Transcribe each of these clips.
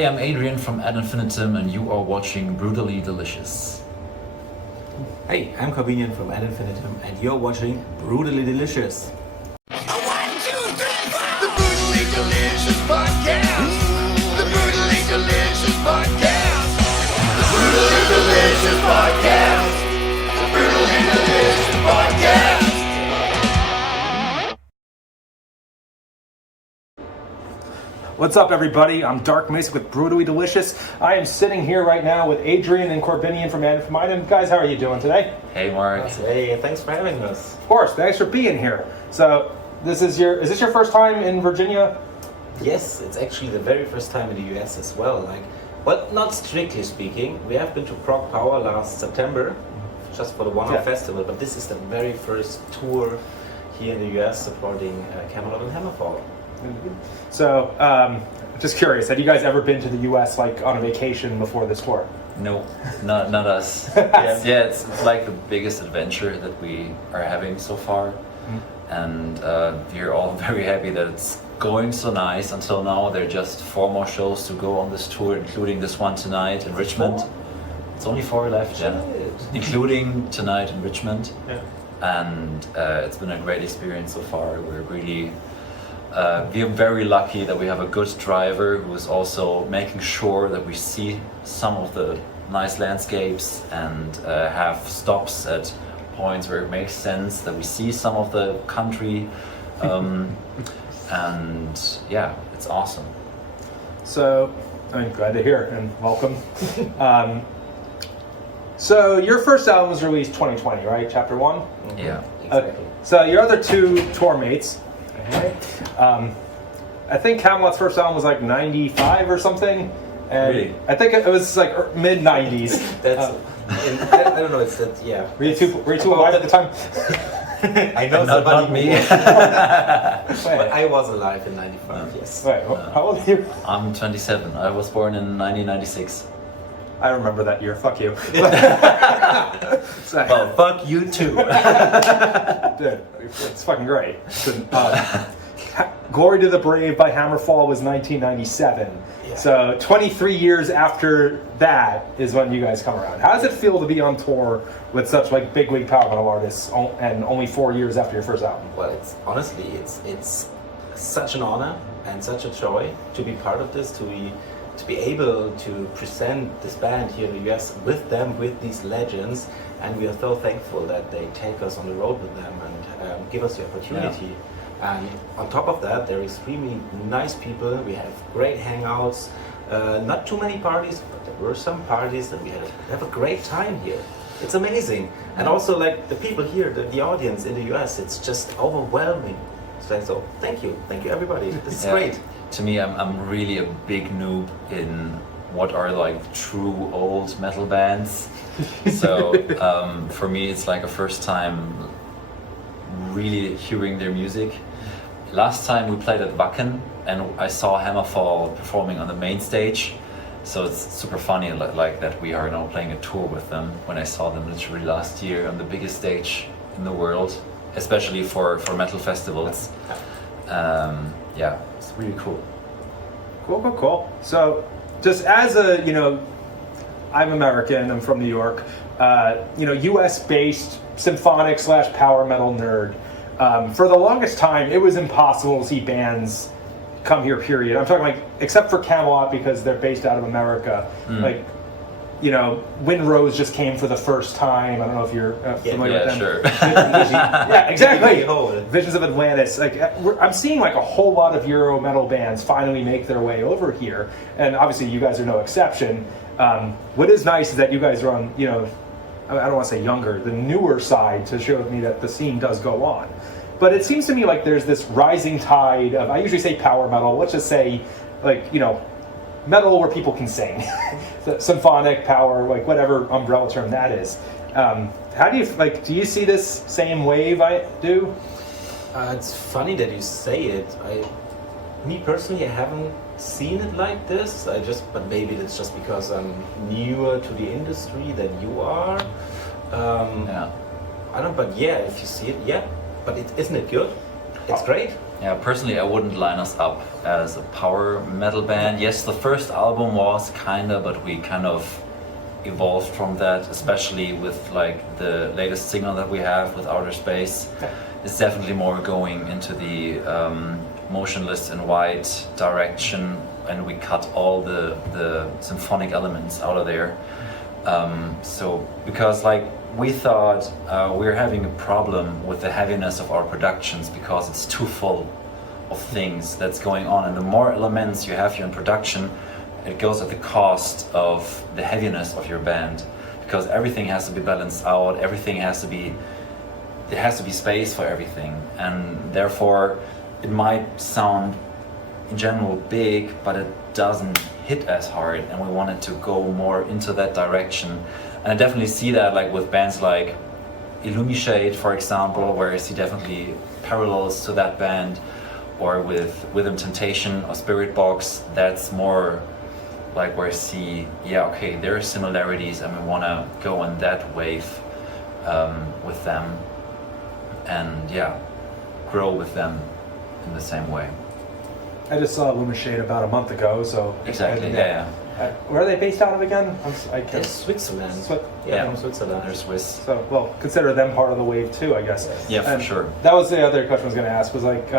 Hey, I'm Adrian from Ad Infinitum, and you are watching Brutally Delicious. Hey, I'm Kamelot from Ad Infinitum, and you're watching Brutally Delicious. 1, 2, 3, 4. The Brutally Delicious Podcast. The Brutally Delicious Podcast. The Brutally Delicious Podcast. The Brutally Delicious Podcast. What's up, everybody? I'm Dark Mason with Brutally Delicious. I am sitting here right now with Adrian and Corbinian from Ad Infinitum. Guys, how are you doing today? Hey, Mark. Hey, thanks for having us. Of course, thanks for being here. So, is this your first time in Virginia? Yes, it's actually the very first time in the US as well. Well, not strictly speaking. We have been to Prog Power last September, just for the one-off festival, but this is the very first tour here in the US supporting Kamelot and Hammerfall. So, just curious, have you guys ever been to the US like on a vacation before this tour? No, not us. Yeah, it's like the biggest adventure that we are having so far. And we're all very happy that it's going so nice until now. There are just 4 more shows to go on this tour, including this one tonight in Richmond. It's only 4 left, yeah. Including tonight in Richmond. Yeah. And it's been a great experience so far. We're really we are very lucky that we have a good driver who is also making sure that we see some of the nice landscapes and have stops at points where it makes sense, that we see some of the country. And yeah, it's awesome. So, I'm glad to hear and welcome. So, your first album was released 2020, right? Chapter 1? Yeah. Okay. So, your other 2 tour mates, I think Kamelot's first album was like 95 or something. And Really? I think it was like mid-90s. That's, I don't know, it's that, yeah. Were you too alive at the time? I know Not me. But I was alive in 95, yes. Wait, how old are you? I'm 27. I was born in 1996. I remember that year. Fuck you. Well, fuck you too. Dude, it's fucking great. Glory to the Brave by Hammerfall was 1997. Yeah. So 23 years after that is when you guys come around. How does it feel to be on tour with such like big wig power metal artists and only 4 years after your first album? Well, it's honestly, it's such an honor and such a joy to be part of this, to be able to present this band here in the US with them, with these legends, and we are so thankful that they take us on the road with them and give us the opportunity. Yeah. And on top of that, they're extremely nice people. We have great hangouts, not too many parties, but there were some parties, and we have a great time here. It's amazing. And also, like, the people here, the audience in the US, it's just overwhelming. So thank you everybody. This is great. To me, I'm really a big noob in what are like true old metal bands. So for me, it's like a first time really hearing their music. Last time we played at Wacken and I saw Hammerfall performing on the main stage. So it's super funny like that we are now playing a tour with them when I saw them literally last year on the biggest stage in the world, especially for metal festivals. Yeah, it's really cool. Cool. So, just as a, I'm American, I'm from New York, US-based symphonic / power metal nerd. For the longest time, it was impossible to see bands come here, period. I'm talking like, except for Kamelot because they're based out of America. Like, Wind Rose just came for the first time. I don't know if you're familiar with them. Sure. Yeah, exactly. Visions of Atlantis. Like, I'm seeing like a whole lot of Euro metal bands finally make their way over here, and obviously you guys are no exception. What is nice is that you guys are on, I don't want to say younger, the newer side to show me that the scene does go on. But it seems to me like there's this rising tide of, I usually say power metal, let's just say, like, metal where people can sing. Symphonic, power, like whatever umbrella term that is. How do you see this same wave I do? It's funny that you say it. Me personally, I haven't seen it like this. But maybe it's just because I'm newer to the industry than you are. Yeah. I don't. But yeah, if you see it, yeah. But isn't it good? It's great. Yeah, personally, I wouldn't line us up as a power metal band. Yes, the first album was kinda, but we kind of evolved from that, especially with like the latest single that we have with Outer Space. It's definitely more going into the motionless and white direction, and we cut all the symphonic elements out of there. So because like we thought we're having a problem with the heaviness of our productions because it's too full of things that's going on, and the more elements you have here in production, it goes at the cost of the heaviness of your band, because everything has to be balanced out, there has to be space for everything, and therefore it might sound in general big, but it doesn't hit as hard, and we wanted to go more into that direction. And I definitely see that like with bands like Illumishade, for example, where I see definitely parallels to that band, or with Rhythm Temptation or Spirit Box. That's more like where I see, yeah, okay, there are similarities, and we want to go on that wave with them, and yeah, grow with them in the same way. I just saw Illumishade about a month ago, so Exactly, yeah. Where are they based out of again? It's Switzerland. Yeah. From Switzerland. They're Swiss. So, well, consider them part of the wave too, I guess. Yeah, for And sure. That was the other question I was going to ask, was like,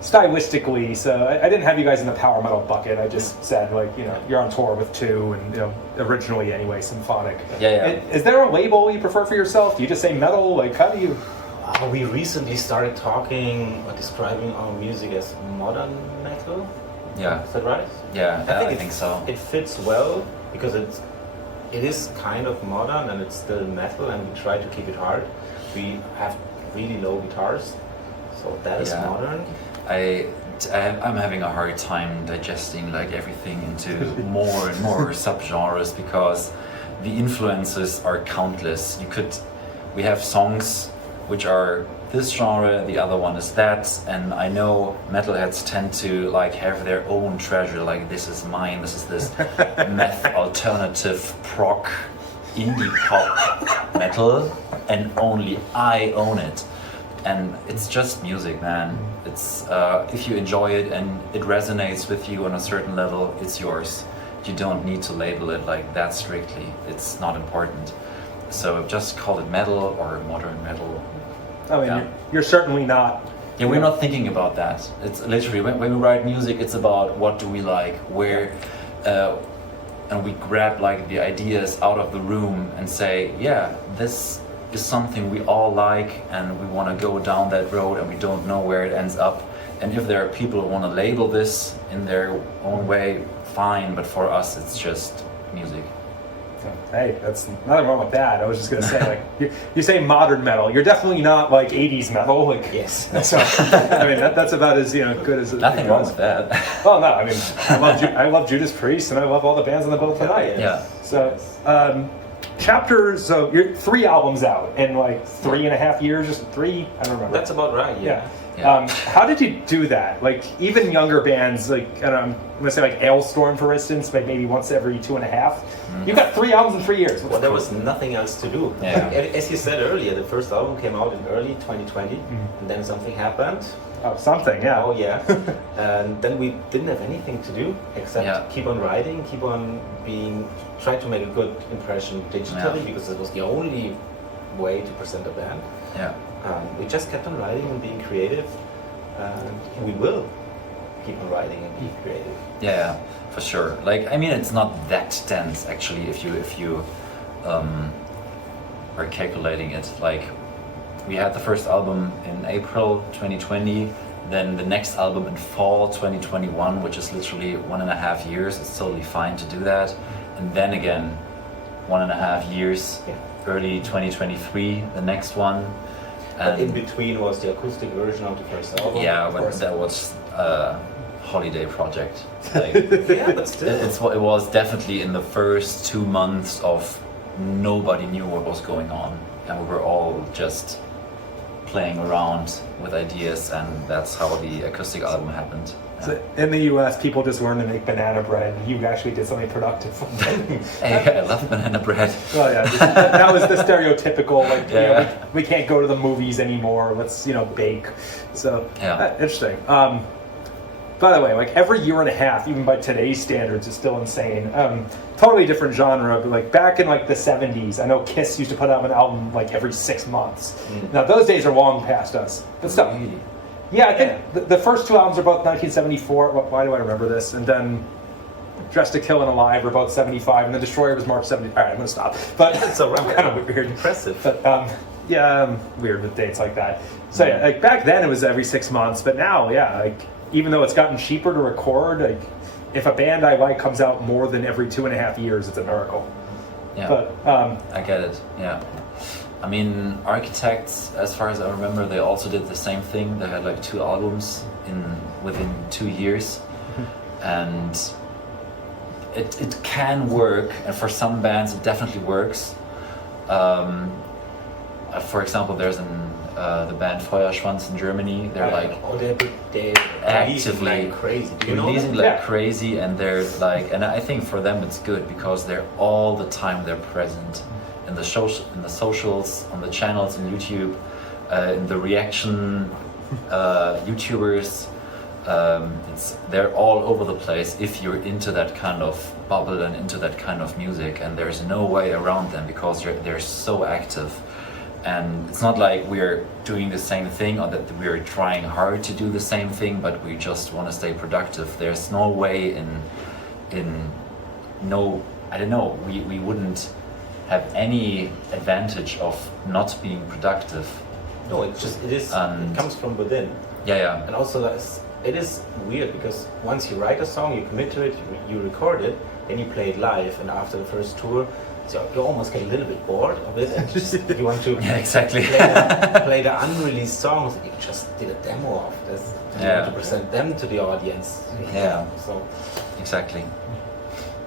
stylistically, so I didn't have you guys in the power metal bucket. I just said, like, you know, you're on tour with two, and, you know, originally anyway, symphonic. Yeah. Is there a label you prefer for yourself? Do you just say metal? Like, how do you... We recently started talking or describing our music as modern metal. Yeah. Is that right? Yeah, I think it- so. It fits well because it is kind of modern and it's still metal, and we try to keep it hard. We have really low guitars, so that is Yeah. modern. I'm having a hard time digesting like everything into more and more subgenres, because the influences are countless. We have songs which are this genre, the other one is that, and I know metalheads tend to like have their own treasure, like this is mine, this is this meth alternative prog indie pop metal, and only I own it. And it's just music, man. It's if you enjoy it and it resonates with you on a certain level, it's yours. You don't need to label it like that strictly. It's not important. So just call it metal or modern metal. I mean, Yeah. you're certainly not... Yeah, we're not thinking about that. It's literally when we write music, it's about what do we like, where, and we grab like the ideas out of the room and say, yeah, this is something we all like, and we want to go down that road, and we don't know where it ends up. And if there are people who want to label this in their own way, fine. But for us, it's just music. Hey, that's nothing wrong with that. I was just gonna say, like, you say modern metal. You're definitely not like '80s metal, like. Yes. So, I mean, that's about as good as it Nothing wrong goes. with that. Well, no, I mean, I love Judas Priest, and I love all the bands on the bill tonight. Yeah. So, chapters. So you're 3 albums out in like 3.5 years, just 3. I don't remember. That's about right. Yeah. Yeah. How did you do that? Like, even younger bands, like, I don't know, I'm gonna say like Ailstorm, for instance, like maybe once every 2.5. You've got 3 albums in 3 years. Well, there was nothing else to do. Yeah. As you said earlier, the first album came out in early 2020, and then something happened. Oh, something, yeah. Oh yeah. And then we didn't have anything to do except Yeah. keep on writing, try to make a good impression digitally, Yeah. because it was the only way to present a band. Yeah. We just kept on writing and being creative, and we will keep on writing and be creative. Yeah, for sure. Like, I mean, it's not that dense actually if you are calculating it. Like, we had the first album in April 2020, then the next album in fall 2021, which is literally 1.5 years. It's totally fine to do that. And then again, 1.5 years, Yeah. early 2023, the next one. But in between was the acoustic version of the first album. Yeah, of but course. that was a holiday project. Like, Yeah, but still. it was definitely in the first 2 months of nobody knew what was going on, and we were all just playing around with ideas, and that's how the acoustic album happened. So in the U.S., people just learn to make banana bread. You actually did something productive. Hey, I love banana bread. Well, yeah, that was the stereotypical, like, Yeah. you know, we can't go to the movies anymore, let's, you know, bake. So, Yeah. Interesting. By the way, like every year and a half, even by today's standards, is still insane. Totally different genre, but like back in like the 70s, I know Kiss used to put out an album like every 6 months. Now those days are long past us, but still. Really? Yeah, I think the first 2 albums are both 1974. Why do I remember this? And then Dressed to Kill and Alive were both 75, and The Destroyer was March 70. All right, I'm going to stop. But So I'm kind of weird. impressive. But yeah, I'm weird with dates like that. So yeah, like back then it was every 6 months, but now, yeah, like even though it's gotten cheaper to record, like if a band I like comes out more than every 2.5 years, it's a miracle. Yeah. But I get it. Yeah. I mean, Architects, as far as I remember, they also did the same thing. They had like 2 albums within 2 years, and it can work. And for some bands, it definitely works. For example, there's the band Feuerschwanz in Germany. They're like they actively like crazy. Do you know releasing that? like Yeah. crazy, and they're like, and I think for them it's good because they're all the time they're present in the socials, on the channels on YouTube, in the reaction YouTubers. They're all over the place if you're into that kind of bubble and into that kind of music, and there's no way around them because they're so active. And it's not like we're doing the same thing or that we're trying hard to do the same thing, but we just want to stay productive. There's no way I don't know, we wouldn't have any advantage of not being productive. No, it comes from within. Yeah. And also it is weird because once you write a song, you commit to it, you record it, then you play it live, and after the first tour, so you almost get a little bit bored of it, and just you want to Yeah, exactly. play the unreleased songs you just did a demo of this. You want to present them to the audience. Yeah. So Exactly.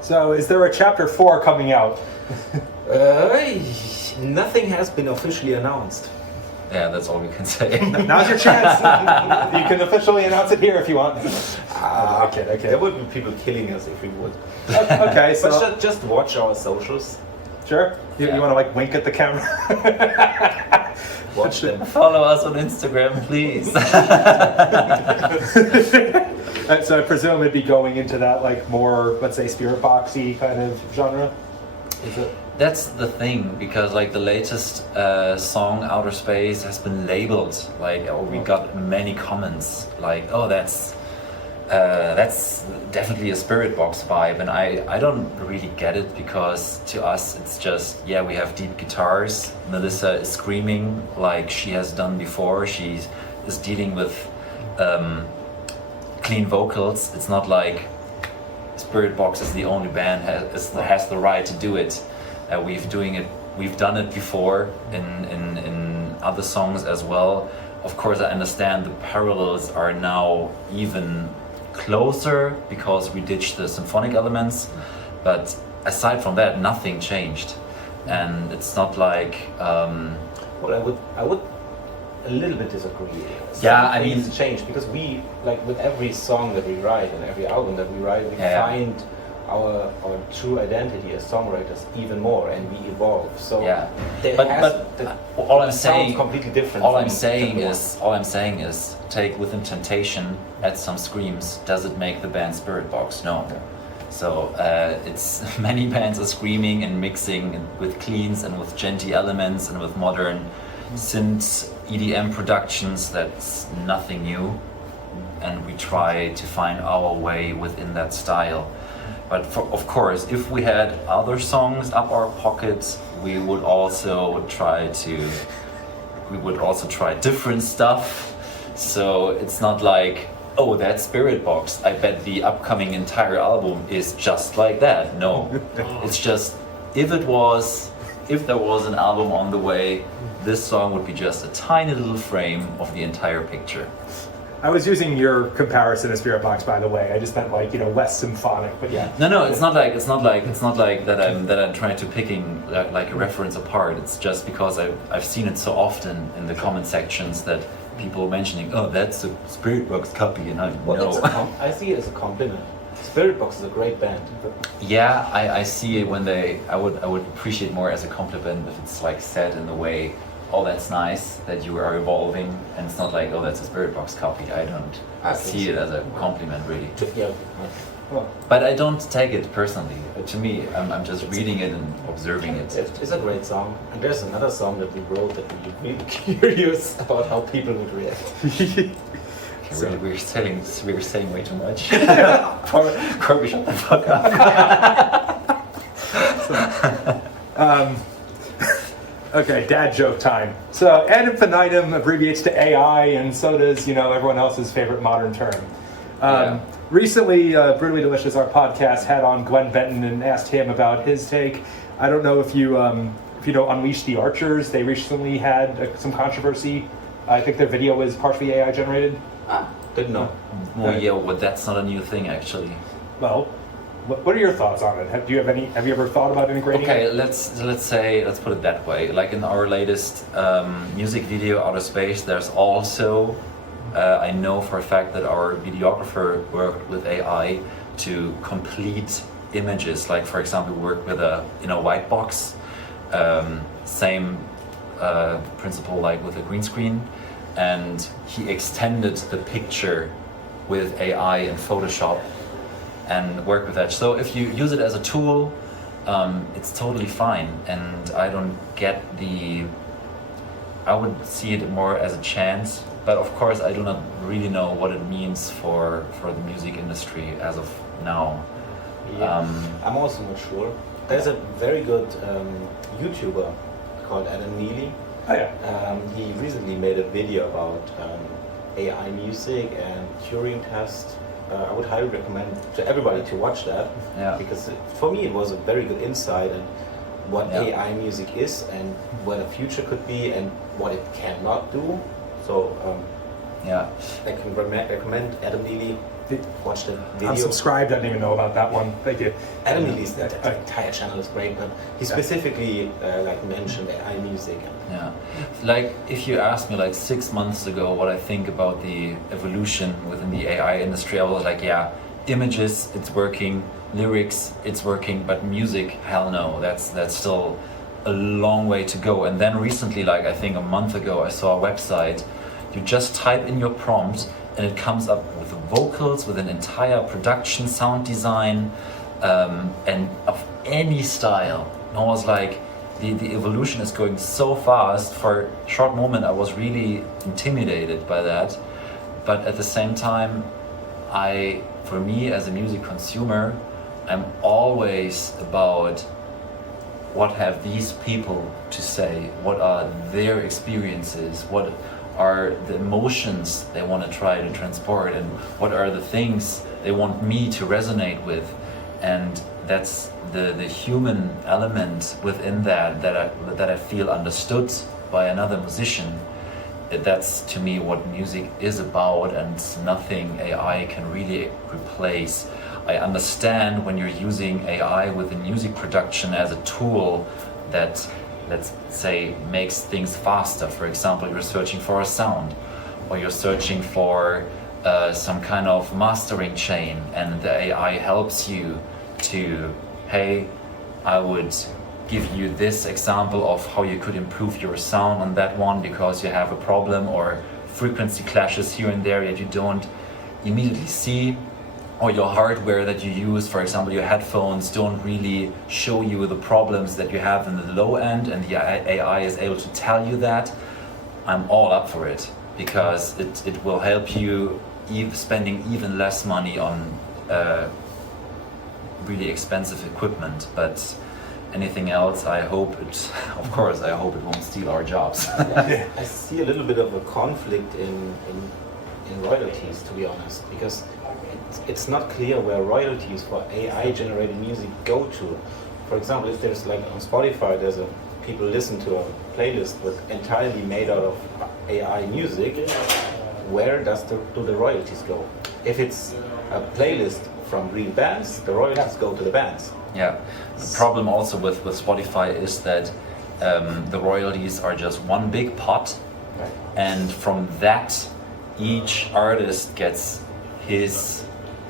so is there a chapter 4 coming out? nothing has been officially announced. Yeah, that's all we can say. Now's your chance. You can officially announce it here if you want. Okay. There would be people killing us if we would. Okay, so But just watch our socials. sure. You Yeah. want to like wink at the camera? Watch them. Follow us on Instagram, please. So I presume it'd be going into that like more, let's say, spirit boxy kind of genre. Is it? That's the thing, because like the latest song Outer Space has been labeled like, or we got many comments like, oh, that's definitely a spirit box vibe, and I don't really get it, because to us it's just, yeah, we have deep guitars, Melissa is screaming like she has done before, she is dealing with clean vocals. It's not like Spirit Box is the only band has the right to do it. We've done it before in other songs as well. Of course, I understand the parallels are now even closer because we ditched the symphonic elements, but aside from that, nothing changed, and it's not like. Well, I would a little bit disagree. Yeah, Some I mean- things change because we, like with every song that we write and every album that we write, we Yeah. find our true identity as songwriters even more, and we evolve. So Yeah. there But all I'm it sounds saying, completely different. all from I'm saying chapter is, take Within Temptation, add some screams. Does it make the band Spirit Box? No. So it's many bands are screaming and mixing with cleans and with djenty elements and with modern synth EDM productions. That's nothing new, and we try to find our way within that style. But of course, if we had other songs up our pockets, we would also try different stuff. So it's not like, oh, that's Spirit Box, I bet the upcoming entire album is just like that. No, it's just, if there was an album on the way, this song would be just a tiny little frame of the entire picture. I was using your comparison to Spirit Box, by the way. I just meant like, less symphonic, but yeah. No, it's not like that I'm trying to picking like a reference apart. It's just because I've seen it so often in the comment sections that people mentioning, oh, that's a Spirit Box copy, and I Well, know. I see it as a compliment. Spirit Box is a great band. Yeah, I see it when I would appreciate more as a compliment if it's like said in the way, oh, that's nice that you are evolving, and it's not like, oh, that's a Spirit Box copy. I don't see it as a compliment really. Yeah. Well, But I don't take it personally. To me, I'm just reading it and observing it. It's a great song. And there's another song that we wrote that we're really curious about how people would react. We're saying way too much. Corby, shut the fuck up. Okay, dad joke time. So Ad Infinitum abbreviates to AI, and so does, everyone else's favorite modern term. Yeah. Recently, Brutally Delicious, our podcast, had on Glenn Benton and asked him about his take. I don't know if you know Unleash the Archers. They recently had some controversy. I think their video was partially AI generated. Didn't know. Well, yeah, well, that's not a new thing actually. Well, what are your thoughts on it? Have you ever thought about integrating Okay, it? let's put it that way. Like in our latest music video, Outer Space, there's also I know for a fact that our videographer worked with AI to complete images. Like for example, worked with a white box. Same principle like with a green screen, and he extended the picture with AI in Photoshop and work with that. So if you use it as a tool, it's totally fine. And I don't get I would see it more as a chance. But of course, I do not really know what it means for the music industry as of now. Yeah. I'm also not sure. There's a very good YouTuber called Adam Neely. Oh, yeah. He recently made a video about AI music and Turing test. I would highly recommend to everybody to watch that, because for me it was a very good insight in what AI music is and what the future could be and what it cannot do. So I can recommend Adam Neely. Watch the video. I'm subscribed. I didn't even know about that one. Thank you. Adam Neely's the entire channel is great, but he specifically mentioned AI music. Yeah, like if you asked me like 6 months ago what I think about the evolution within the AI industry, I was like, yeah, images, it's working, lyrics, it's working, but music, hell no, that's still a long way to go. And then recently, like I think a month ago, I saw a website. You just type in your prompt and it comes up with vocals, with an entire production, sound design, and of any style. And I was like, the evolution is going so fast. For a short moment, I was really intimidated by that. But at the same time, for me as a music consumer, I'm always about what have these people to say, what are their experiences, what are the emotions they want to try to transport, and what are the things they want me to resonate with. And that's the human element within that I feel understood by another musician. That's to me what music is about, and nothing AI can really replace. I understand when you're using AI within music production as a tool that, let's say, makes things faster. For example, you're searching for a sound, or you're searching for some kind of mastering chain, and the AI helps you to, hey, I would give you this example of how you could improve your sound on that one because you have a problem, or frequency clashes here and there that you don't immediately see, or your hardware that you use, for example, your headphones don't really show you the problems that you have in the low end, and the AI is able to tell you that. I'm all up for it, because it will help you spending even less money on really expensive equipment. But anything else, I hope it won't steal our jobs. I see a little bit of a conflict in royalties, to be honest, because it's not clear where royalties for AI generated music go to. For example, if there's like on Spotify, people listen to a playlist with entirely made out of AI music, where do the royalties go? If it's a playlist from real bands, the royalties go to the bands. Yeah, the problem also with Spotify is that the royalties are just one big pot, Right. And from that, each artist gets his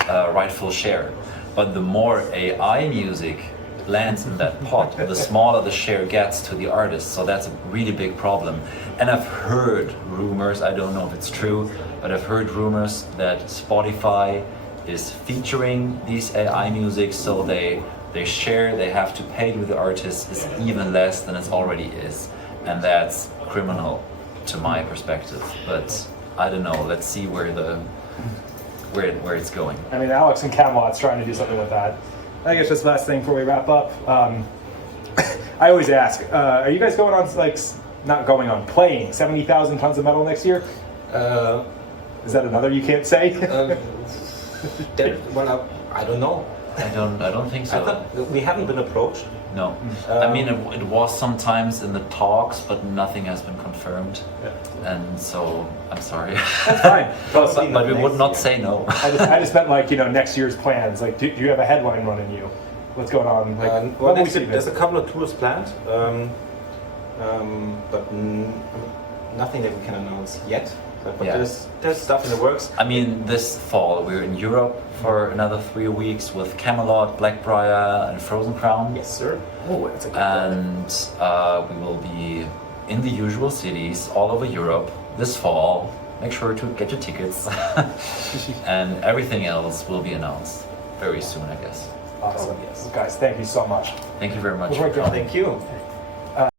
rightful share. But the more AI music lands in that pot, the smaller the share gets to the artist. So that's a really big problem. And I've heard rumors, I don't know if it's true, but I've heard rumors that Spotify is featuring these AI music, so they share, they have to pay to the artist is even less than it already is. And that's criminal to my perspective. But I don't know, let's see where it's going. I mean, Alex and Kamelot's trying to do something with that. I guess just last thing before we wrap up. I always ask, are you guys going on, like, not going on, playing 70,000 tons of metal next year? Is that another you can't say? Well, I don't know. I don't think I so. thought we haven't been approached. No. I mean, it was sometimes in the talks, but nothing has been confirmed. Yeah. And so, I'm sorry. That's fine. but we would not say no. I just meant, like, next year's plans. Like, do you have a headline running you? What's going on? Like, Well, when will we next see year, there's this? a couple of tours planned, but nothing that we can announce yet. But Yeah. there's stuff in the works. I mean, this fall we're in Europe for another 3 weeks with Kamelot, Blackbriar, and Frozen Crown. Yes, sir. Oh, that's a good And we will be in the usual cities all over Europe this fall. Make sure to get your tickets. And everything else will be announced very soon, I guess. Awesome. Oh, yes. Guys, thank you so much. Thank you very much. Great for job. coming. Thank you.